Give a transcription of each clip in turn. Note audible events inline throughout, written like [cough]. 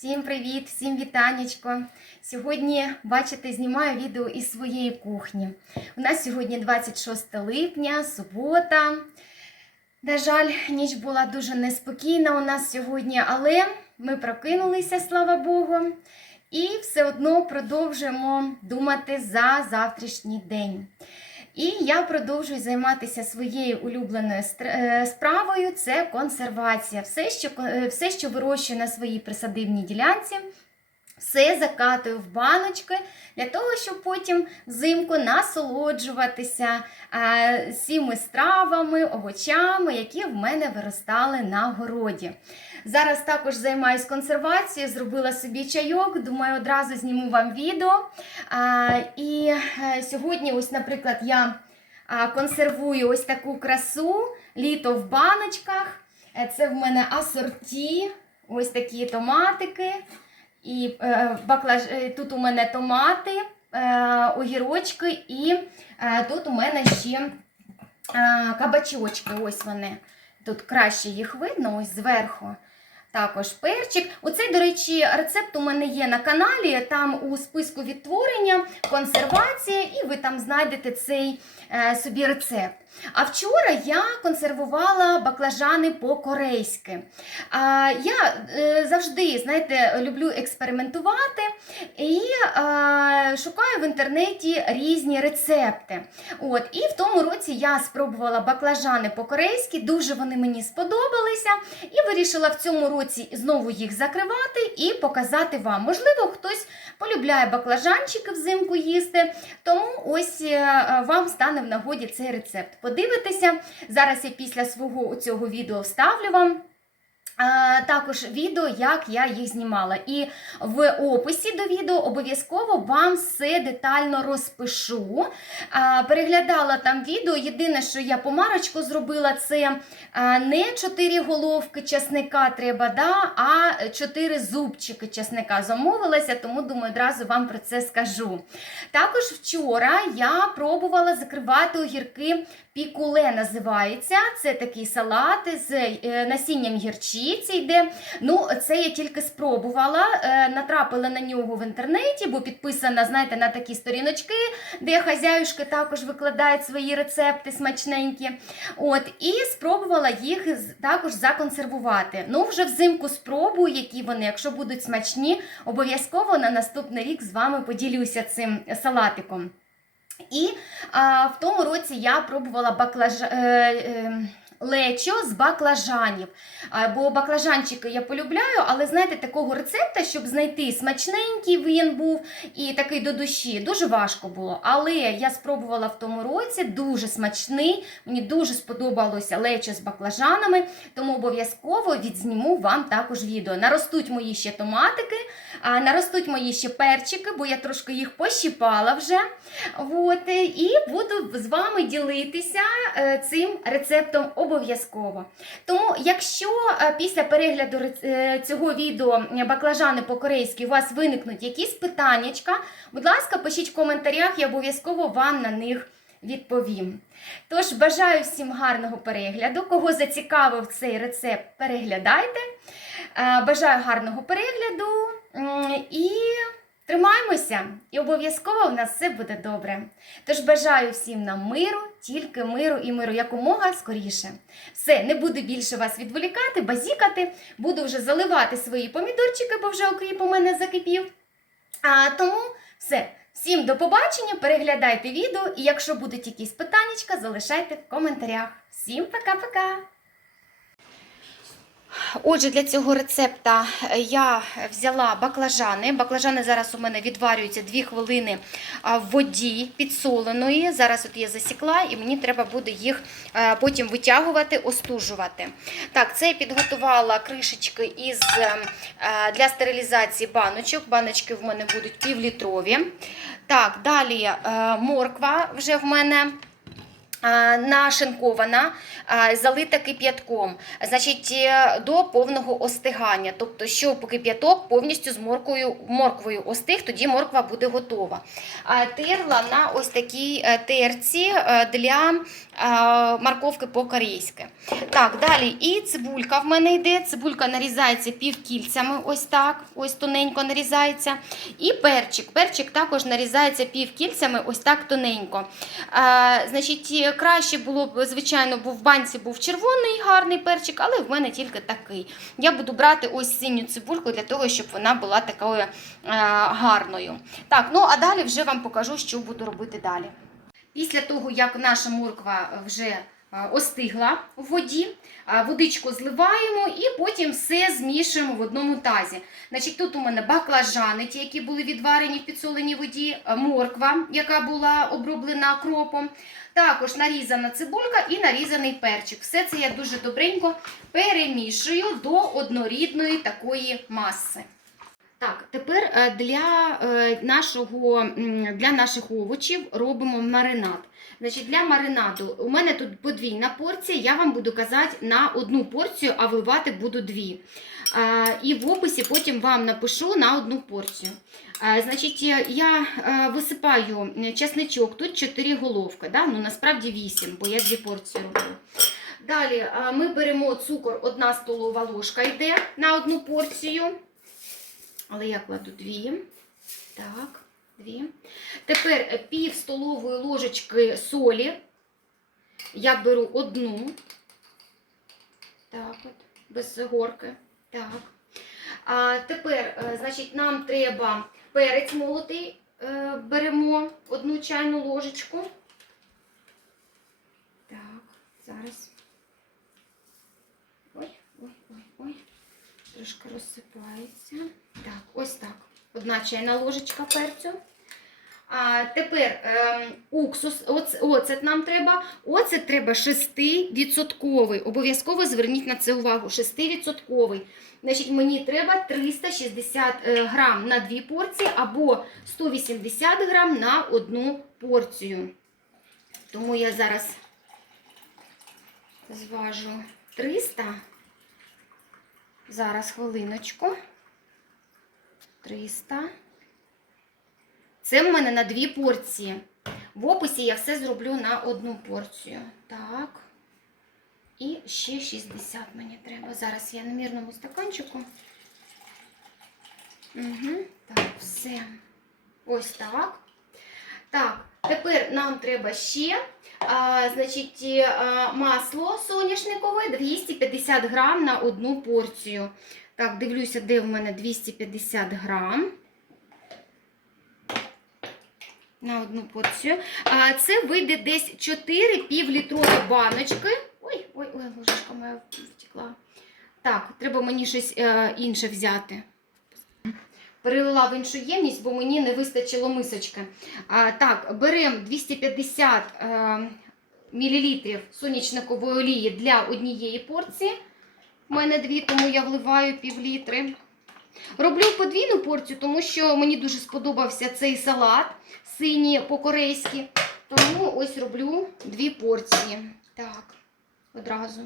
Всім привіт, всім вітанечко. Сьогодні, бачите, знімаю відео із своєї кухні. У нас сьогодні 26 липня, субота. На жаль, ніч була дуже неспокійна у нас сьогодні, але ми прокинулися, слава Богу, і все одно продовжуємо думати за завтрашній день. І я продовжую займатися своєю улюбленою е, справою це консервація. Все, що, е, все, що вирощую на своїй присадибній ділянці, все закатую в баночки для того, щоб потім взимку насолоджуватися всіми стравами, овочами, які в мене виростали на городі. Зараз також займаюся консервацією, зробила собі чайок, думаю, одразу зніму вам відео. А, і е, сьогодні, ось, наприклад, я консервую ось таку красу, літо в баночках. Е, Це в мене асорті, ось такі томатики. І е, баклаж... е, тут у мене томати, е, огірочки, і тут у мене ще кабачочки. Ось вони. Тут краще їх видно, ось зверху. Також перчик. Оцей, до речі, рецепт у мене є на каналі. Там у списку відтворення, консервація, і ви там знайдете цей е, собі рецепт. А вчора я консервувала баклажани по-корейськи. А, я е, завжди, знаєте, люблю експериментувати і е, шукаю в інтернеті різні рецепти. От, і в тому році я спробувала баклажани по-корейськи, дуже вони мені сподобалися, і вирішила в цьому році знову їх закривати і показати вам. Можливо, хтось полюбляє баклажанчики взимку їсти, тому ось е, вам стане в нагоді цей рецепт. Подивитися. Зараз я після свого цього відео вставлю вам. Також відео, як я їх знімала. І в описі до відео обов'язково вам все детально розпишу. Переглядала там відео. Єдине, що я помарочку зробила, це не 4 головки часника треба, да, а 4 зубчики часника замовилася, тому думаю, одразу вам про це скажу. Також вчора я пробувала закривати огірки пікуле називається. Це такий салат з е, насінням гірчиці йде. Ну, це я тільки спробувала. е, Натрапила на нього в інтернеті, бо підписана, знаєте, на такі сторіночки, де хазяюшки також викладають свої рецепти смачненькі. От, і спробувала їх також законсервувати. Ну, вже взимку спробую, які вони, якщо будуть смачні, обов'язково на наступний рік з вами поділюся цим салатиком. І а, в тому році я пробувала баклаж... е, е, лечо з баклажанів. Бо баклажанчики я полюбляю, але знаєте, такого рецепта, щоб знайти смачненький він був і такий до душі, дуже важко було. Але я спробувала в тому році, дуже смачний. Мені дуже сподобалося лечо з баклажанами, тому обов'язково відзніму вам також відео. Наростуть мої ще томатики, наростуть мої ще перчики, бо я трошки їх пощипала вже. От, і буду з вами ділитися е, цим рецептом обов'язково. Тому, якщо е, після перегляду е, цього відео е, баклажани по-корейськи у вас виникнуть якісь питаннячка, будь ласка, пишіть в коментарях, я обов'язково вам на них відповім. Тож бажаю всім гарного перегляду. Кого зацікавив цей рецепт, переглядайте. Бажаю гарного перегляду і тримаємося, і обов'язково в нас все буде добре. Тож бажаю всім нам миру, тільки миру і миру якомога скоріше. Все, не буду більше вас відволікати, базікати, буду вже заливати свої помідорчики, бо вже окріп у мене закипів. А, тому все. Всім до побачення, переглядайте відео, і якщо будуть якісь питаннячка, залишайте в коментарях. Всім пока-пока! Отже, для цього рецепта е, я взяла баклажани. Баклажани зараз у мене відварюються 2 хвилини в воді підсоленої. Зараз от я засікла, і мені треба буде їх е, потім витягувати, остужувати. Так, це я підготувала кришечки із, е, для стерилізації баночок. Баночки в мене будуть півлітрові. Так, далі морква вже в мене нашинкована, залита кип'ятком, значить, е, до повного остигання. Тобто, щоб кип'яток повністю з морквою, морквою остиг, тоді морква буде готова. А, Терла на ось такій е, терці е, для морковки по-корейськи. Так, далі і цибулька в мене йде. Цибулька нарізається півкільцями, ось так, ось тоненько нарізається. І перчик. Перчик також нарізається півкільцями, ось так тоненько. Значить, краще було б, звичайно, бо в банці був червоний гарний перчик, але в мене тільки такий. Я буду брати ось синю цибульку для того, щоб вона була такою а, гарною. Так, ну а далі вже вам покажу, що буду робити далі. Після того, як наша морква вже е, остигла в воді, е, водичку зливаємо і потім все змішуємо в одному тазі. Значить, Тут у мене баклажани, ті, які були відварені в підсоленій воді, е, морква, яка була оброблена кропом, також нарізана цибулька і нарізаний перчик. Все це я дуже добренько перемішую до однорідної такої маси. Так, тепер е, для, е, нашого, для наших овочів робимо маринад. Значить, Для маринаду у мене тут подвійна порція, я вам буду казати на одну порцію, а вливати буду дві. І в описі потім вам напишу на одну порцію. Значить, я висипаю чесничок, тут 4 головки, да? ну насправді 8, бо я дві порції роблю. Далі ми беремо цукор, 1 столова ложка йде на одну порцію. Але я кладу дві. Так, дві. Тепер пів столової ложечки солі. Я беру одну. Так, от, без горки. Так. А тепер, е, значить, нам треба перець молотий. е, Беремо одну чайну ложечку. Так, зараз. Ой, ой, ой, ой. Трошки розсипається. Так, ось так. Одна чайна ложечка перцю. А тепер ем, уксус, оц, оцет нам треба. Оцет треба 6%. Обов'язково зверніть на це увагу. 6%. Значить, мені треба 360 е, грам на дві порції або 180 грам на одну порцію. Тому я зараз зважу 300. Зараз хвилиночку. 300. Це в мене на дві порції. В описі я все зроблю на одну порцію. Так. І ще 60 мені треба. Зараз я на мірному стаканчику. Угу. Так, все. Ось так. Так, тепер нам треба ще а, значить, а, масло соняшникове 250 грам на одну порцію. Так, дивлюся, де в мене 250 грам. На одну порцію. А, це вийде десь 4 півлітрові баночки. Ой, ой, ой, ложечка моя втекла. Так, треба мені щось е, інше взяти. Перелила в іншу ємність, бо мені не вистачило мисочки. Так, беремо 250 е, мл сонячникової олії для однієї порції. У мене дві, тому я вливаю пів літри. Роблю подвійну порцію, тому що мені дуже сподобався цей салат синій по-корейськи. Тому ось роблю дві порції. Так, одразу.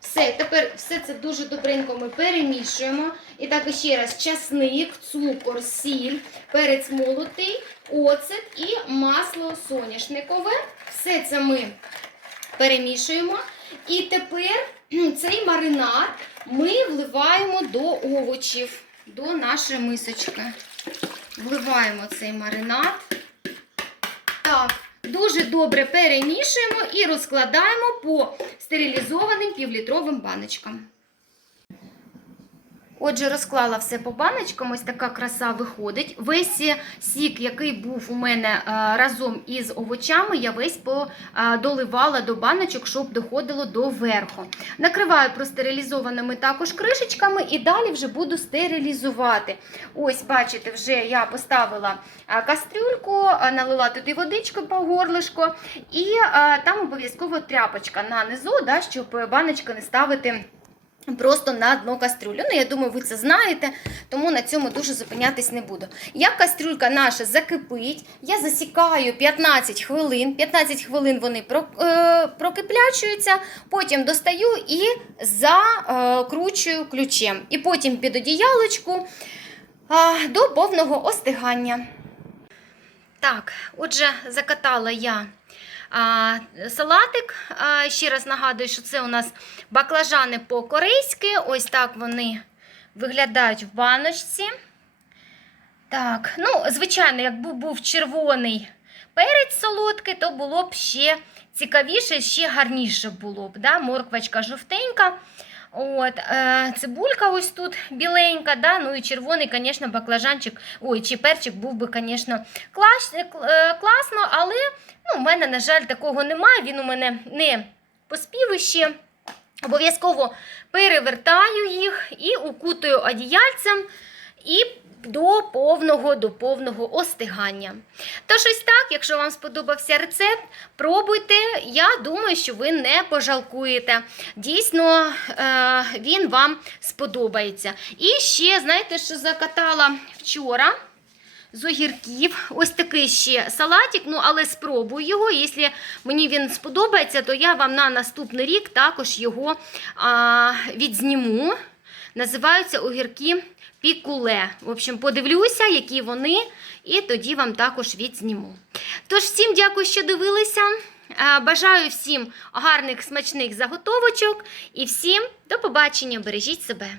Все, тепер все це дуже добренько ми перемішуємо. І так ще раз: часник, цукор, сіль, перець молотий, оцет і масло соняшникове. Все це ми перемішуємо. І тепер [clears throat] цей маринад ми вливаємо до овочів, до нашої мисочки. Вливаємо цей маринад. Так, дуже добре перемішуємо і розкладаємо по стерилізованим півлітровим баночкам. Отже, розклала все по баночкам, ось така краса виходить. Весь сік, який був у мене е, разом із овочами, я весь доливала до баночок, щоб доходило до верху. Накриваю простерилізованими також кришечками і далі вже буду стерилізувати. Ось, бачите, вже я поставила е, кастрюльку, е, налила туди водичку по горлишко, і там обов'язково тряпочка на низу, щоб баночки не ставити Просто на дно кастрюлю. Ну, я думаю, ви це знаєте, тому на цьому дуже зупинятись не буду. Як кастрюлька наша закипить, я засікаю 15 хвилин. 15 хвилин вони е, прокиплячуються, потім достаю і закручую ключем. І потім під одіялочку до повного остигання. Так, отже, закатала я салатик. Ще раз нагадую, що це у нас баклажани по-корейськи. Ось так вони виглядають в баночці. Так, ну, звичайно, якби був червоний перець солодкий, то було б ще цікавіше, ще гарніше було б. Да? Морквочка жовтенька. От, е, цибулька ось тут біленька, да? ну і червоний, звісно, баклажанчик, ой, чи перчик був би, звісно, клас, е, класно, але ну, в мене, на жаль, такого немає. Він у мене не поспів. Обов'язково перевертаю їх і укутую одіяльцем і до повного, до повного остигання. Тож ось так, якщо вам сподобався рецепт, пробуйте. Я думаю, що ви не пожалкуєте. Дійсно, е, він вам сподобається. І ще, знаєте, що закатала вчора з огірків. Ось такий ще салатик, ну але спробую його. Якщо мені він сподобається, то я вам на наступний рік також його а, відзніму. Називаються огірки пікуле. В общем, подивлюся, які вони, і тоді вам також відзніму. Тож, всім дякую, що дивилися. Бажаю всім гарних смачних заготовочок і всім до побачення. Бережіть себе.